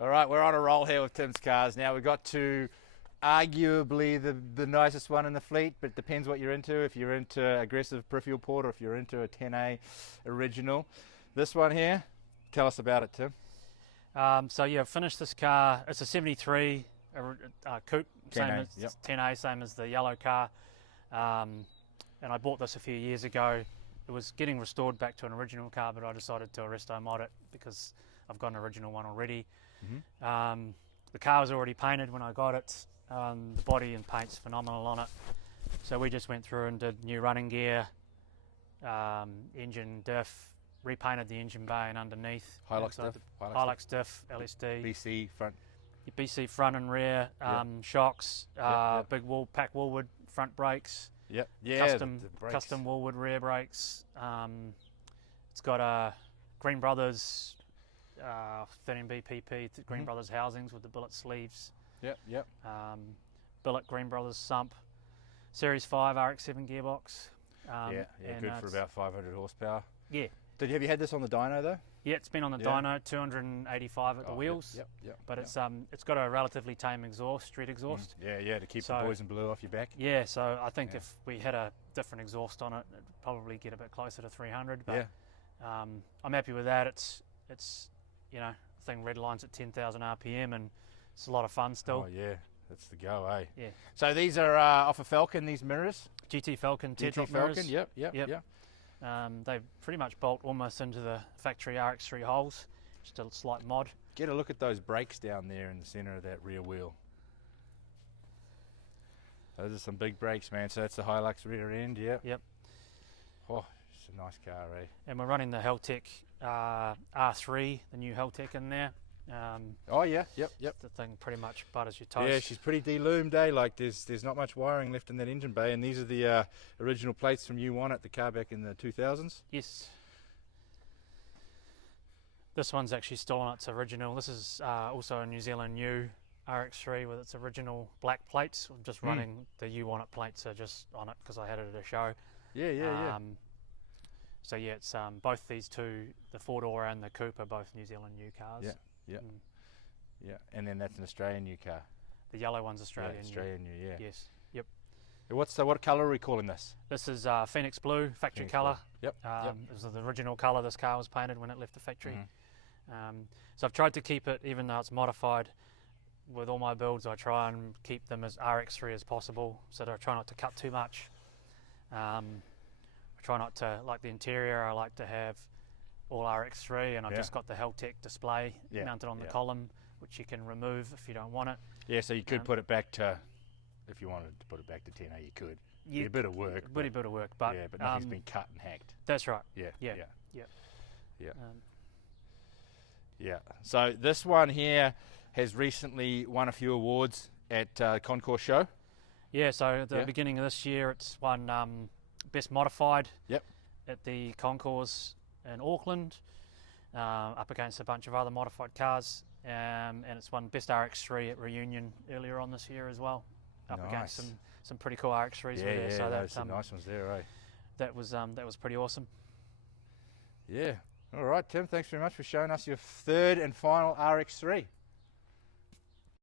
All right, we're on a roll here with Tim's cars. Now we've got to arguably the nicest one in the fleet, but it depends what you're into. If you're into aggressive peripheral port or if you're into a 10A original. This one here, tell us about it, Tim. So yeah, I've finished this car. It's a 73 coupe, 10A, same as 10A, same as the yellow car. And I bought this a few years ago. It was getting restored back to an original car, but I decided to resto mod it because I've got an original one already. The car was already painted when I got it. The body and paint's phenomenal on it. So we just went through and did new running gear, engine diff, repainted the engine bay and underneath. Hilux diff, LSD. BC front and rear, shocks, big pack Woolwood front brakes. Custom Woolwood rear brakes. It's got a Green Brothers 13B PP Green Brothers housings with the billet sleeves. Billet Green Brothers sump. Series 5 RX7 gearbox. Good for about 500 horsepower. Yeah. Have you had this on the dyno though? Yeah, it's been on the dyno, 285 at the wheels. But it's got a relatively tame exhaust, street exhaust. To keep the boys in blue off your back. Yeah, so I think if we had a different exhaust on it, it'd probably get a bit closer to 300. But I'm happy with that. It's I think red lines at 10,000 RPM and it's a lot of fun still. Oh yeah, that's the go, eh? Yeah. So these are off a Falcon, these mirrors? GT Falcon teardrop mirrors. Yep. They pretty much bolt almost into the factory RX3 holes, just a slight mod. Get a look at those brakes down there in the center of that rear wheel. Those are some big brakes, man. So that's the Hilux rear end, Yep. Oh, it's a nice car, eh? And we're running the Heltec R3, the new Heltec in there. The thing pretty much butters your toast. Yeah, she's pretty de-loomed, eh? Like there's not much wiring left in that engine bay, and these are the original plates from you won at the car back in the 2000s. Yes. This one's actually still on its original. This is also a New Zealand new RX3 with its original black plates. I'm just running the You Want It plates are just on it because I had it at a show. So yeah, it's both these two, the 4-door and the coupe, are both New Zealand new cars. And then that's an Australian new car. The yellow one's Australian. Australian new, Yes. Yep. What colour are we calling this? This is Phoenix Blue, factory colour. It was the original colour this car was painted when it left the factory. So I've tried to keep it, even though it's modified. With all my builds, I try and keep them as RX3 as possible, so that I try not to cut too much. I try not to, like the interior, I like to have all RX3, and I've just got the Heltec display mounted on the column, which you can remove if you don't want it. Yeah, so you could put it back to, if you wanted to put it back to 10A, you could. Yeah, a bit of work. But but nothing's been cut and hacked. That's right. Yeah. So this one here has recently won a few awards at Concourse Show. Yeah, so at the beginning of this year, it's won Best Modified at the Concourse in Auckland, up against a bunch of other modified cars, and it's won Best RX3 at Reunion earlier on this year as well, up against some pretty cool RX3s there. So that's some nice ones there, eh? That was pretty awesome. Yeah. All right, Tim, thanks very much for showing us your third and final RX3.